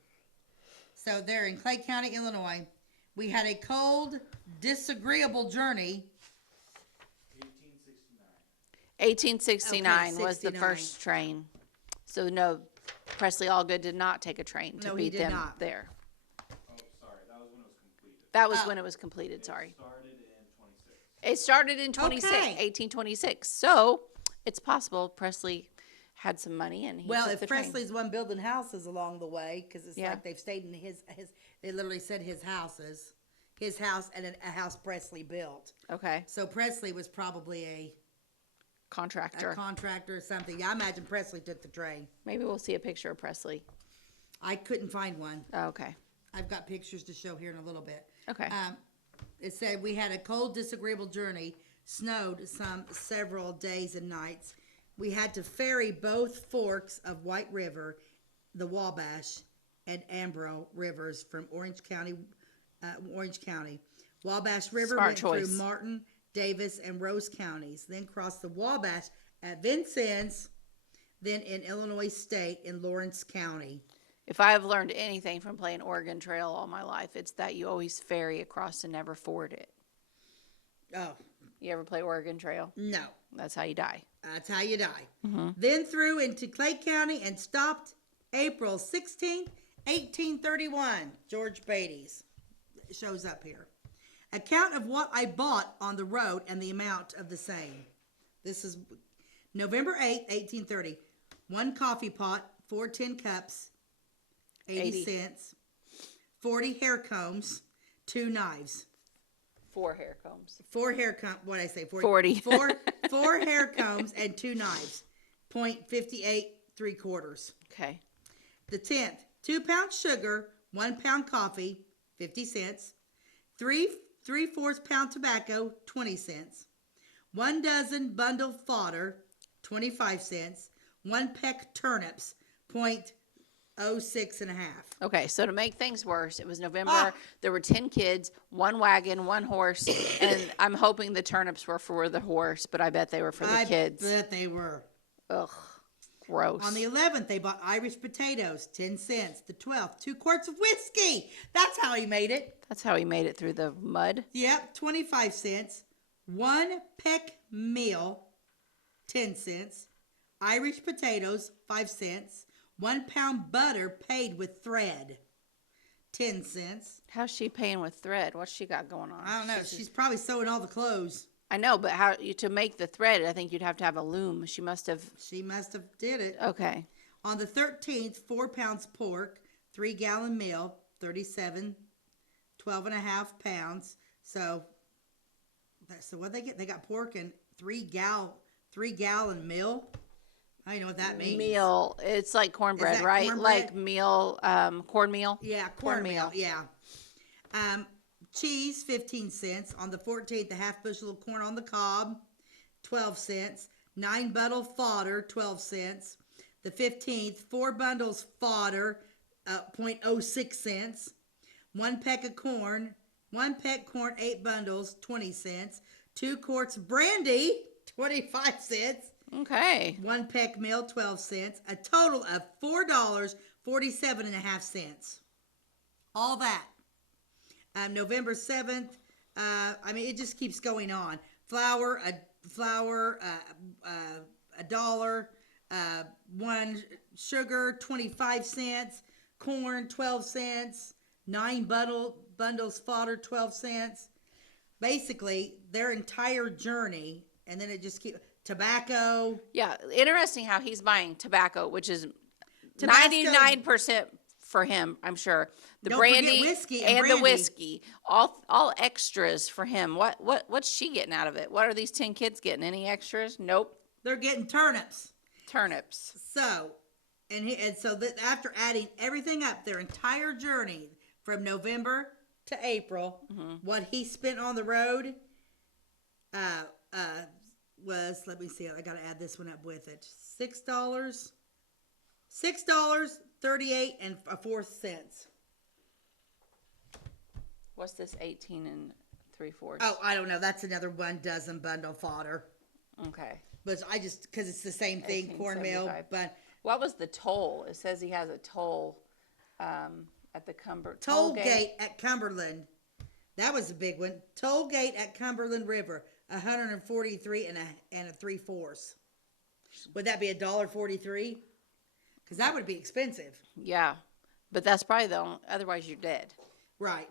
So they're in Clay County, Illinois. We had a cold, disagreeable journey. 1869 was the first train. So no, Presley Allgood did not take a train to beat them there. Oh, sorry. That was when it was completed. That was when it was completed, sorry. It started in 1826. So it's possible Presley had some money and he Well, took if the train. Presley's one building houses along the way, because it's Yeah. like they've stayed in his, they literally said his house and a house Presley built. Okay. So Presley was probably a Contractor. contractor or something. I imagine Presley took the train. Maybe we'll see a picture of Presley. I couldn't find one. Oh, okay. I've got pictures to show here in a little bit. Okay. It said we had a cold, disagreeable journey. Snowed several days and nights. We had to ferry both forks of White River, the Wabash, and Ambro rivers from Orange County. Wabash River Smart went choice. through Martin, Davis, and Rose counties, then crossed the Wabash at Vincennes, then in Illinois State in Lawrence County. If I have learned anything from playing Oregon Trail all my life, it's that you always ferry across and never ford it. Oh, You ever play Oregon Trail? no. That's how you die. That's how you die. Mm-hmm. Then through into Clay County and stopped April 16th, 1831. George Beatty's shows up here. Account of what I bought on the road and the amount of the same. This is November 8th, 1830. 1 coffee pot, 4 tin cups, 80 cents, 40 hair combs, 2 knives. 4 hair combs. 4 hair combs. What did I say? 40. 4 hair combs and 2 knives. 0.58 3/4. Okay. The 10th, 2 pounds sugar, 1 pound coffee, 50 cents. 3/4 pound tobacco, 20 cents. 1 dozen bundle fodder, 25 cents. 1 peck turnips, 0.06 and a half. Okay, so to make things worse, it was November. There were 10 kids, 1 wagon, 1 horse, and I'm hoping the turnips were for the horse, but I bet they were for the kids. I bet they were. Ugh, gross. On the 11th, they bought Irish potatoes, 10 cents. The 12th, 2 quarts of whiskey. That's how he made it. That's how he made it through the mud. Yep, 25 cents. 1 peck meal, 10 cents. Irish potatoes, 5 cents. 1 pound butter paid with thread, 10 cents. How's she paying with thread? What's she got going on? I don't know. She's probably sewing all the clothes. I know, but how to make the thread? I think you'd have to have a loom. She must have did it. Okay. On the 13th, 4 pounds pork, 3-gallon meal, 37, 12 and a half pounds. So what they get? They got pork and 3-gallon meal. I don't know what that means. Meal. It's like cornbread, right? Cornbread? Like meal, cornmeal. Yeah, cornmeal. Yeah. Cheese, 15 cents. On the 14th, a half bushel of corn on the cob, 12 cents. 9 bundle fodder, 12 cents. The 15th, 4 bundles fodder, 0.06 cents. 1 peck of corn. 1 peck corn, 8 bundles, 20 cents. 2 quarts brandy, 25 cents. Okay. 1 peck meal, 12 cents. A total of $4.47.5. All that. November 7th. It just keeps going on. Flour, $1. 1 sugar, 25 cents. Corn, 12 cents. 9 bundles fodder, 12 cents. Basically, their entire journey, and then it just keeps. Tobacco. Yeah, interesting how he's buying tobacco, which is Tabasco. 99% for him, I'm sure. The Don't brandy forget whiskey and and the brandy. whiskey, all extras for him. What's she getting out of it? What are these 10 kids getting? Any extras? Nope. They're getting turnips. Turnips. So, after adding everything up, their entire journey from November to April, what he spent on the road, was, let me see, I got to add this one up with it. $6.38.04. What's this 18 3/4? Oh, I don't know. That's another 1 dozen bundle fodder. Okay. But because it's the same thing, cornmeal. 18.75. But what was the toll? It says he has a toll at the toll gate at Cumberland. That was a big one. Toll gate at Cumberland River. 143 and a 3/4. Would that be $1.43? Because that would be expensive. Yeah, but that's probably the only, otherwise you're dead. Right.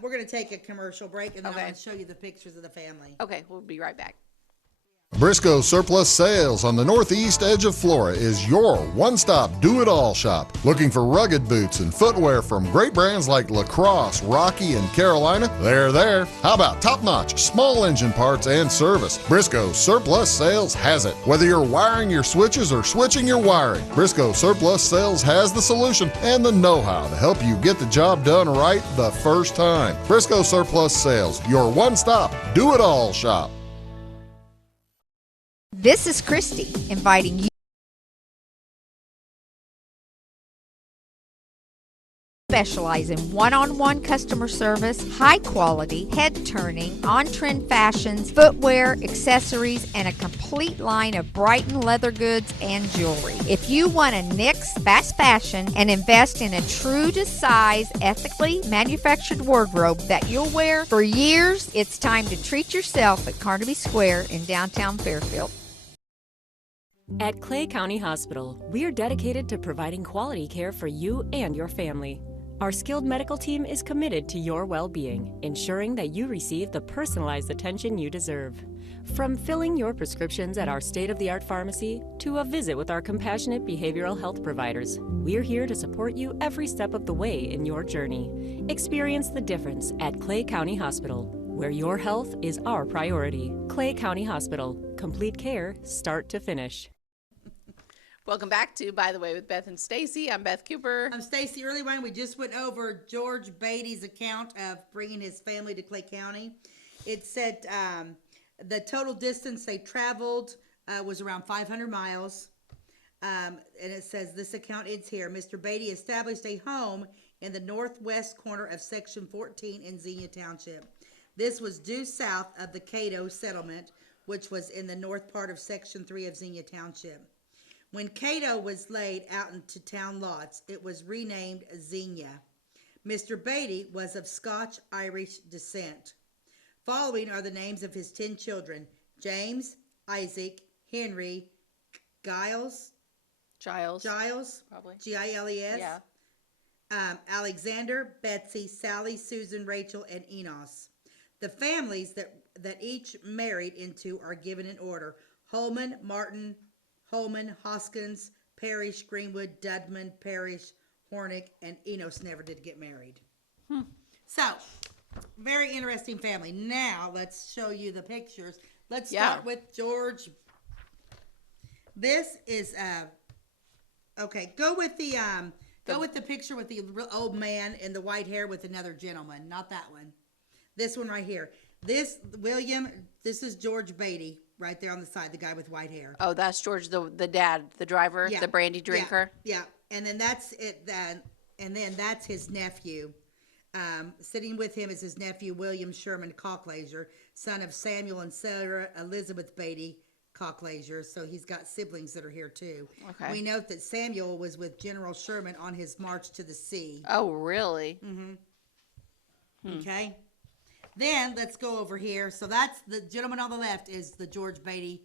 We're going to take a commercial break, and then Okay. I'm going to show you the pictures of the family. Okay, we'll be right back. Briscoe Surplus Sales on the northeast edge of Flora is your one-stop do-it-all shop. Looking for rugged boots and footwear from great brands like Lacrosse, Rocky, and Carolina? They're there. How about top-notch small engine parts and service? Briscoe Surplus Sales has it. Whether you're wiring your switches or switching your wiring, Briscoe Surplus Sales has the solution and the know-how to help you get the job done right the first time. Briscoe Surplus Sales, your one-stop do-it-all shop. This is Christy inviting you to specialize in one-on-one customer service, high quality, head turning, on-trend fashions, footwear, accessories, and a complete line of Brighton leather goods and jewelry. If you want to nix fast fashion and invest in a true to size, ethically manufactured wardrobe that you'll wear for years, it's time to treat yourself at Carnaby Square in downtown Fairfield. At Clay County Hospital, we are dedicated to providing quality care for you and your family. Our skilled medical team is committed to your well-being, ensuring that you receive the personalized attention you deserve. From filling your prescriptions at our state-of-the-art pharmacy to a visit with our compassionate behavioral health providers, we're here to support you every step of the way in your journey. Experience the difference at Clay County Hospital, where your health is our priority. Clay County Hospital, complete care, start to finish. Welcome back to By the Way with Beth and Stacey. I'm Beth Cooper. I'm Stacey. Early on, we just went over George Baity's account of bringing his family to Clay County. It said the total distance they traveled was around 500 miles. And it says this account ends here. Mr. Baity established a home in the northwest corner of Section 14 in Xenia Township. This was due south of the Cato settlement, which was in the north part of Section 3 of Xenia Township. When Cato was laid out into town lots, it was renamed Xenia. Mr. Baity was of Scotch-Irish descent. Following are the names of his 10 children: James, Isaac, Henry, Giles, probably. Giles, Yeah. Alexander, Betsy, Sally, Susan, Rachel, and Enos. The families that each married into are given in order: Holman, Martin, Holman, Hoskins, Parrish, Greenwood, Dudman, Parrish, Hornick, and Enos never did get married. So, very interesting family. Now, let's show you the pictures. Let's start with George. This is, okay, go with the picture with the old man in the white hair with another gentleman. Not that one. This one right here. This is George Baity. Right there on the side, the guy with white hair. Oh, that's George, the dad, the driver, the brandy drinker. Yeah. And then that's it. And then that's his nephew. Sitting with him is his nephew, William Sherman Cocklaser, son of Samuel and Sarah Elizabeth Baity Cocklaser. So he's got siblings that are here too. Okay. We note that Samuel was with General Sherman on his march to the sea. Oh, really? Mm-hmm. Okay. Then let's go over here. So that's the gentleman on the left is the George Baity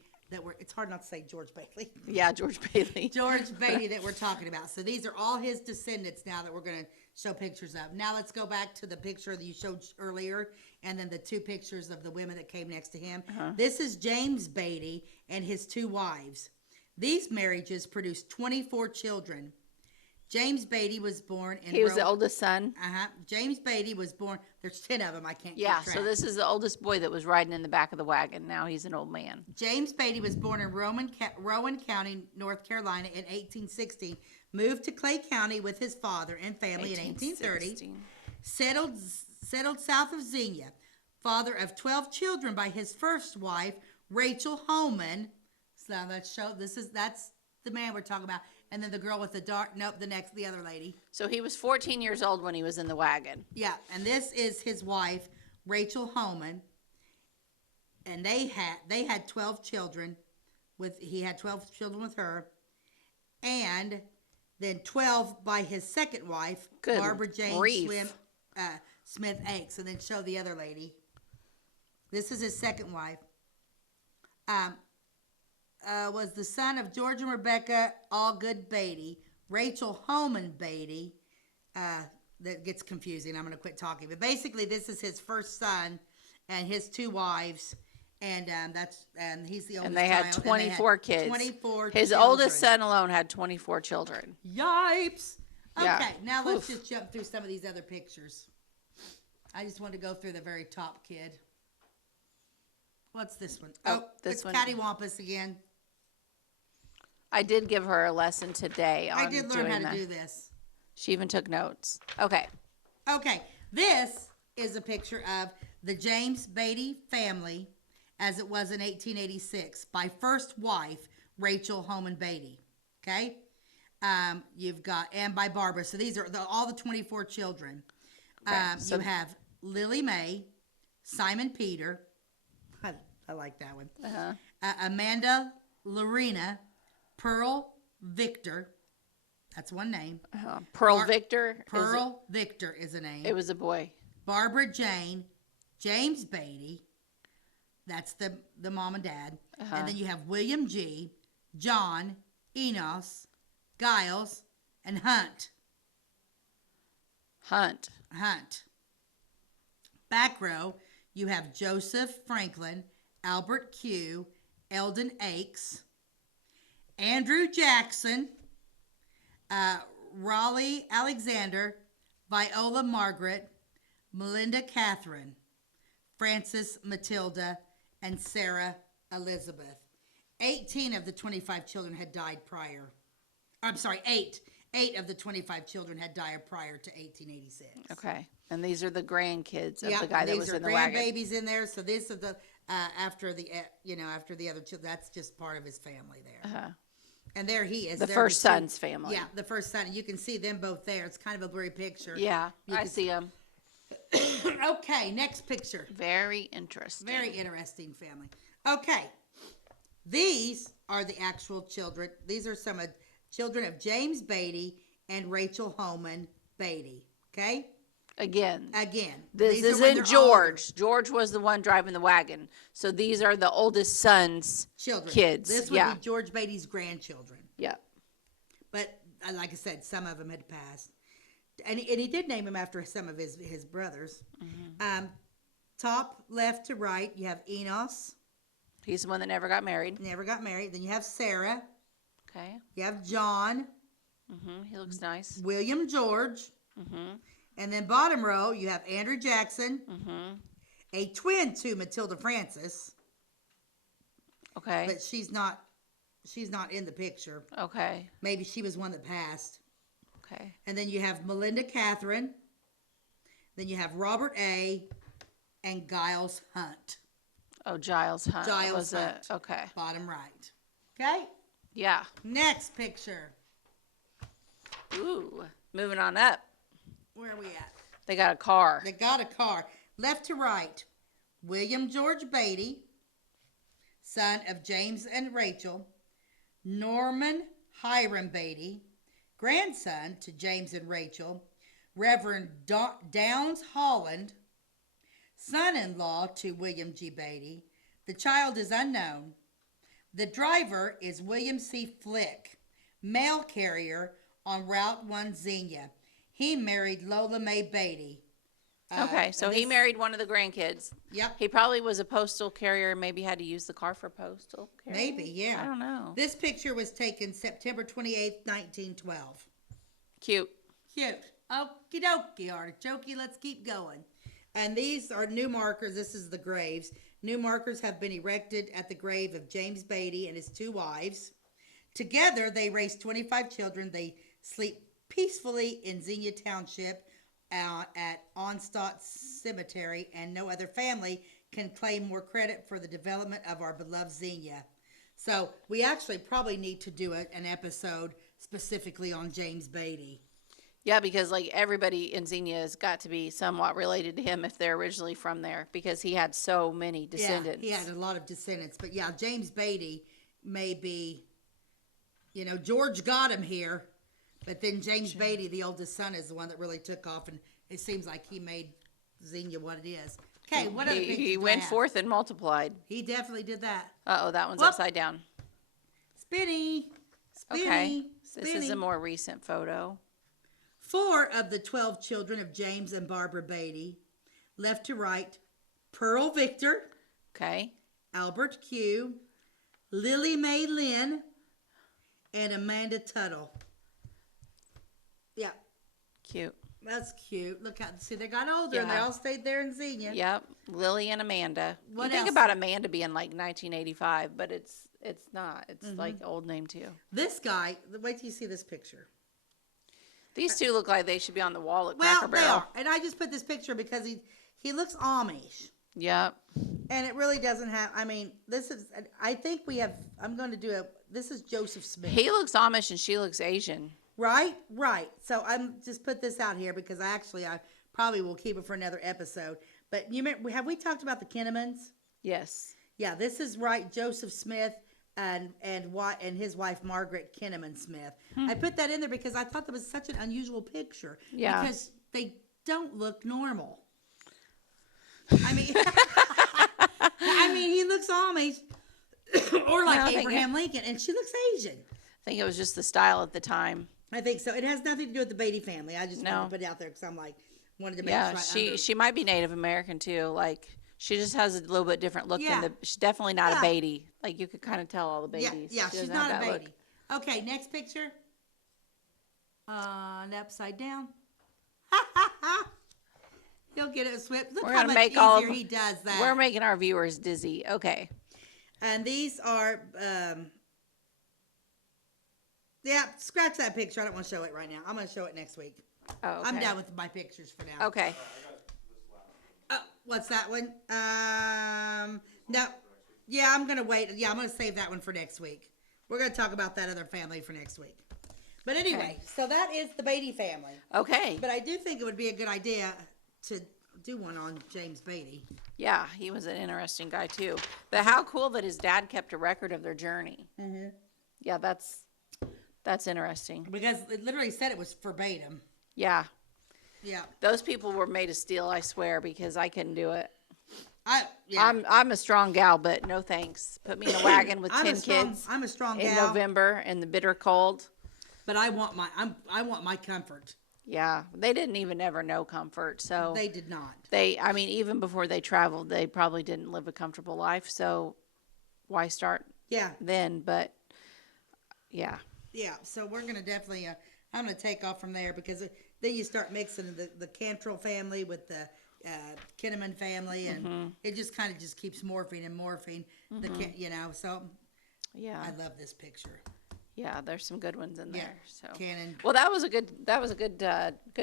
it's hard not to say George Bailey. Yeah, George Bailey. George Baity that we're talking about. So these are all his descendants now that we're going to show pictures of. Now let's go back to the picture that you showed earlier and then the two pictures of the women that came next to him. This is James Baity and his 2 wives. These marriages produced 24 children. James Baity was born in... He was the oldest son? James Baity was born... There's 10 of them. I can't keep track. So this is the oldest boy that was riding in the back of the wagon. Now he's an old man. James Baity was born in Rowan County, North Carolina in 1860. Moved to Clay County with his father and family in 1830. Settled south of Xenia. Father of 12 children by his first wife, Rachel Holman. So that's the man we're talking about. And then the girl with the the other lady. So he was 14 years old when he was in the wagon. Yeah, and this is his wife, Rachel Holman. And they had 12 children. He had 12 children with her. And then 12 by his second wife, Barbara Jane Smith Aches. And then show the other lady. This is his second wife. Was the son of George and Rebecca Allgood Baity, Rachel Holman Baity. That gets confusing. I'm going to quit talking. But basically, this is his first son and his 2 wives. And he's the oldest And they had child, 24 kids. 24 His children. oldest son alone had 24 children. Yipes. Okay, Yeah. now let's just jump through some of these other pictures. I just want to go through the very top kid. What's this one? This it's one. Cattywampus again. I did give her a lesson today on I did learn how doing to that. do this. She even took notes. Okay. Okay, this is a picture of the James Baity family as it was in 1886 by first wife Rachel Holman Baity. Okay, you've got and by Barbara. So these are all the 24 children. So you have Lily Mae, Simon Peter. I like that one. Amanda Lorena, Pearl Victor. That's one name. Pearl Victor. Pearl Victor is a name. It was a boy. Barbara Jane, James Baity. That's the mom and dad. And then you have William G, John, Enos, Giles, and Hunt. Back row, you have Joseph Franklin, Albert Q, Eldon Aches, Andrew Jackson, Raleigh Alexander, Viola Margaret, Melinda Catherine, Frances Matilda, and Sarah Elizabeth. 18 of the 25 children had died prior. I'm sorry, 8. 8 of the 25 children had died prior to 1886. Okay. And these are the grandkids of the guy that was in the wagon. wagon. These are grandbabies in there. So this is the after the other children. That's just part of his family there. And there he is. The first son's family. Yeah, the first son. You can see them both there. It's kind of a blurry picture. Yeah, I see them. Okay, next picture. Very interesting. Very interesting family. Okay, these are the actual children. These are some children of James Baity and Rachel Holman Baity. Okay. Again. This isn't George. George was the one driving the wagon. So these are the oldest son's kids. This would be George Baitie's grandchildren. Yeah. But like I said, some of them had passed. And he did name him after some of his brothers. Mm-hmm. Top left to right, you have Enos. He's the one that never got married. Then you have Sarah. Okay. You have John. Mm-hmm. He looks nice. William George. Mm-hmm. And then bottom row, you have Andrew Jackson. Mm-hmm. A twin to Matilda Francis. Okay. But she's not in the picture. Okay. Maybe she was one that passed. Okay. And then you have Melinda Catherine. Then you have Robert A. and Giles Hunt. Oh, Giles Hunt. Giles Hunt. Okay. Bottom right. Okay? Yeah. Next picture. Ooh. Moving on up. Where are we at? They got a car. Left to right. William George Baity, son of James and Rachel. Norman Hiram Baity, grandson to James and Rachel. Reverend Downs Holland, son-in-law to William G. Baity. The child is unknown. The driver is William C. Flick, mail carrier on Route 1 Xenia. He married Lola Mae Baity. Okay, so he married one of the grandkids. Yep. He probably was a postal carrier, maybe had to use the car for postal carrier. Maybe, yeah. I don't know. This picture was taken September 28th, 1912. Cute. Okie dokie, artichoke. Let's keep going. And these are new markers. This is the graves. New markers have been erected at the grave of James Baity and his 2 wives. Together, they raised 25 children. They sleep peacefully in Xenia Township at Onstadt Cemetery, and no other family can claim more credit for the development of our beloved Xenia. So we actually probably need to do an episode specifically on James Baity. Yeah, because like everybody in Xenia has got to be somewhat related to him if they're originally from there, because he had so many descendants. Yeah, he had a lot of descendants. But yeah, James Baity may be, George got him here. But then James Baity, the oldest son, is the one that really took off, and it seems like he made Xenia what it is. Okay, what other pictures He do I went have? forth and multiplied. He definitely did that. Uh-oh, that one's upside down. Spinny. Okay, this is a more recent photo. 4 of the 12 children of James and Barbara Baity, left to right, Pearl Victor. Okay. Albert Q, Lily Mae Lynn, and Amanda Tuttle. Yeah. Cute. That's cute. Look how, see, they got older and they Yeah. all stayed there in Xenia. Yep. Lily and Amanda. What you think else? about Amanda being like 1985, but it's not. It's like old name too. This guy, wait till you see this picture. These two look like they should be on the wall at Well, Cracker they Barrel. are. And I just put this picture because he looks Amish. Yep. And it really doesn't have, I mean, this is, I think we have, I'm going to do this is Joseph Smith. He looks Amish and she looks Asian. Right? Right. So I'm just put this out here because I probably will keep it for another episode. But you remember, have we talked about the Kinnemans? Yes. Yeah, this is right, Joseph Smith and his wife Margaret Kinneman Smith. I put that in there because I thought that was such an unusual picture. Yeah. Because they don't look normal. I mean, he looks Amish or like Abraham Lincoln, and she looks Asian. I think it was just the style at the time. I think so. It has nothing to do with the Baity family. I just wanted to put it out there because I'm like, wanted to make sure. She might be Native American too. Like she just has a little bit different look Yeah. than she's definitely not a Baity. Like you could kind of tell all the Baities. Yeah, She she's doesn't have not a that Baity. look. Okay, next picture. And upside down. He'll get it swept. Look We're how gonna much make easier he does that. We're making our viewers dizzy. Okay. And these are, yeah, scratch that picture. I don't want to show it right now. I'm going to show it next week. Oh, okay. I'm done with my pictures for now. Okay. Oh, what's that one? No. Yeah, I'm going to wait. Yeah, I'm going to save that one for next week. We're going to talk about that other family for next week. But anyway, so that is the Baity family. Okay. But I do think it would be a good idea to do one on James Baity. Yeah, he was an interesting guy too. But how cool that his dad kept a record of their journey. Mm-hmm. Yeah, that's interesting. Because it literally said it was verbatim. Yeah. Yeah. Those people were made of steel, I swear, because I couldn't do it. Yeah. I'm a strong gal, but no thanks. Put me in a wagon with 10 kids. I'm a strong in gal. November in the bitter cold. But I want my comfort. Yeah, they didn't even ever know comfort, so They did not. I mean, even before they traveled, they probably didn't live a comfortable life. So, why start? Yeah. Then, but yeah. Yeah. So we're gonna definitely. I'm gonna take off from there because then you start mixing the Cantrell family with the Kinneman family, and it just kind of just keeps morphing and morphing. So Yeah. I love this picture. Yeah, there's some good ones in there. So, Cannon. well, that was a good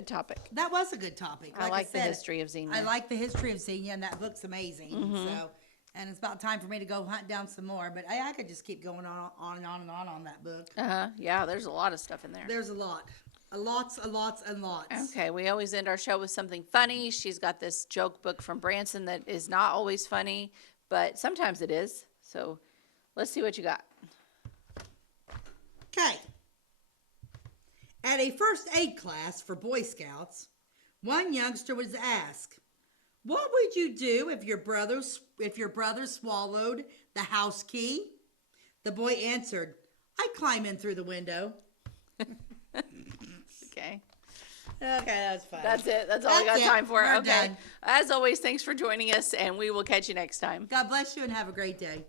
topic. That was a good topic. I like the said, history of Xenia. I like the history of Xenia, and that book's amazing. So, and it's about time for me to go hunt down some more. But I could just keep going on and on and on that book. Yeah, there's a lot of stuff in there. There's a lot. Lots and lots. Okay, we always end our show with something funny. She's got this joke book from Branson that is not always funny, but sometimes it is. So let's see what you got. Okay. At a first aid class for Boy Scouts, one youngster was asked, "What would you do if your brother swallowed the house key?" The boy answered, "I'd climb in through the window." Okay. Okay, that was fun. That's it. That's all I got time for. We're Okay. done. As always, thanks for joining us, and we will catch you next time. God bless you and have a great day.